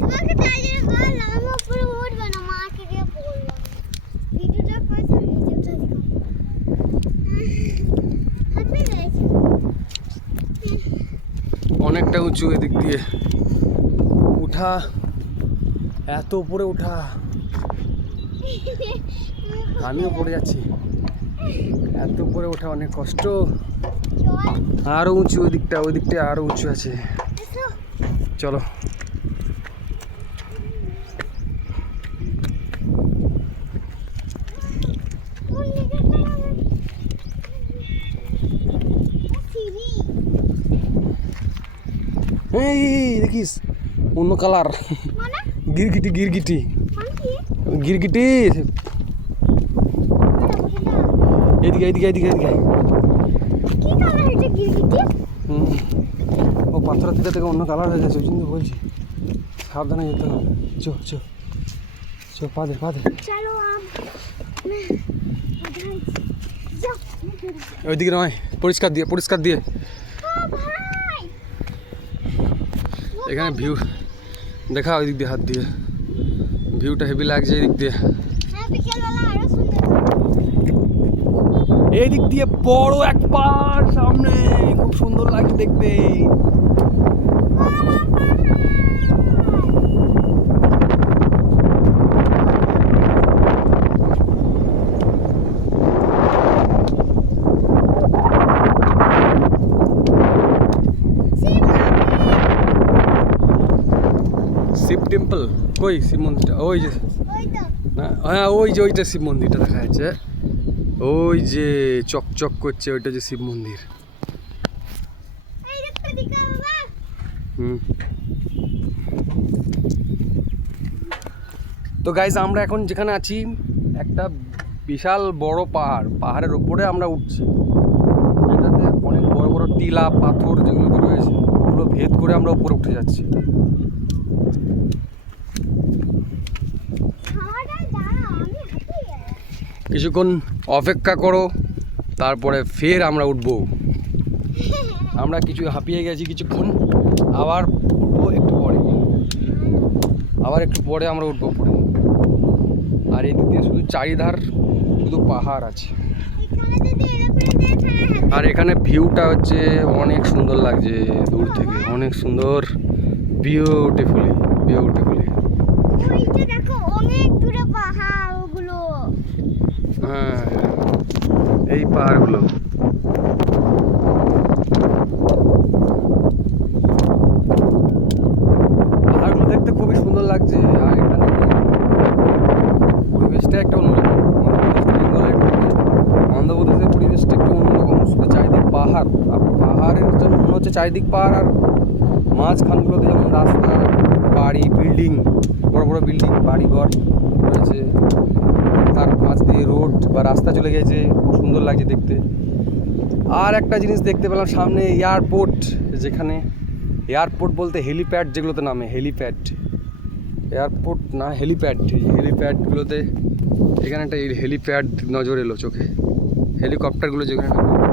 তোমাকে তাই জন্য বললাম আমি উপরে উঠবে না, মাকে দিয়ে বললাম ভিডিওটা করেছে, ভিডিওটা দেখো হাতে গেছে অনেকটা উঁচু এদিক দিয়ে উঠা, এত উপরে উঠা, আমিও পড়ে যাচ্ছি। এত উপরে ওঠা অনেক কষ্ট। আরো উঁচু ওই দিকটা আরো উঁচু আছে। চলো এই দেখিস অন্য কালার, গিরগিটি গিরগিটি গিরগিটি। এদিকে এদিকে এদিকে এদিকে ও পাথর থেকে অন্য কালার হয়ে গেছে, ওই জন্য বলছি সাবধানে যেতে হবে। চো চো চো পাদে পাদে ওইদিকে নয়, পরিষ্কার দিয়ে এখানে ভিউ দেখা, ওই দিক দিয়ে হাত দিয়ে ভিউটা হেভি লাগছে। এই দিক দিয়ে এই দিক দিয়ে বড় এক পাহাড় সামনে, খুব সুন্দর লাগছে দেখতে। শিব টেম্পল কই? শিব মন্দিরটা ওই যে, না হ্যাঁ ওই যে ওইটা শিব মন্দিরটা দেখা যাচ্ছে, ওই যে চকচক করছে ওইটা যে শিব মন্দির। তো গাইস আমরা এখন যেখানে আছি একটা বিশাল বড় পাহাড়ের উপরে আমরা উঠছি, এটাতে অনেক বড় বড় টিলা পাথর যেগুলো রয়েছে ওগুলো ভেদ করে আমরা উপরে উঠে যাচ্ছি। কিছুক্ষণ অপেক্ষা করো, তারপরে ফের আমরা উঠবো। আমরা কিছু হাঁপিয়ে গেছি কিছুক্ষণ, আবার উঠবো একটু পরে, আমরা উঠবো পরে। আর এদিক দিয়ে শুধু চারিধার শুধু পাহাড় আছে, আর এখানে ভিউটা হচ্ছে অনেক সুন্দর লাগছে দূর থেকে, অনেক সুন্দর, বিউটিফুলি। হ্যাঁ এই পাহাড়গুলো দেখতে খুবই সুন্দর লাগছে। আর এখানে পরিবেশটা একটা অন্যরকম, অন্ধ্রপ্রদেশের পরিবেশটা একটু অন্যরকম, শুধু চারিদিক পাহাড়, আর পাহাড়ের জন্য মনে হচ্ছে চারিদিক পাহাড়, আর মাঝখানগুলোতে যেমন রাস্তা, বাড়ি, বিল্ডিং, বড় বড় বিল্ডিং, বাড়িঘর রয়েছে, তার মাঝ দিয়ে রোড বা রাস্তা চলে গেছে, খুব সুন্দর লাগছে দেখতে। আর একটা জিনিস দেখতে পেলাম সামনে, এয়ারপোর্ট, যেখানে এয়ারপোর্ট বলতে হেলিপ্যাড যেগুলোতে নামে, এয়ারপোর্ট না হেলিপ্যাডগুলোতে, এখানে একটা হেলিপ্যাড নজর এলো চোখে, হেলিকপ্টারগুলো যেখানে নামে।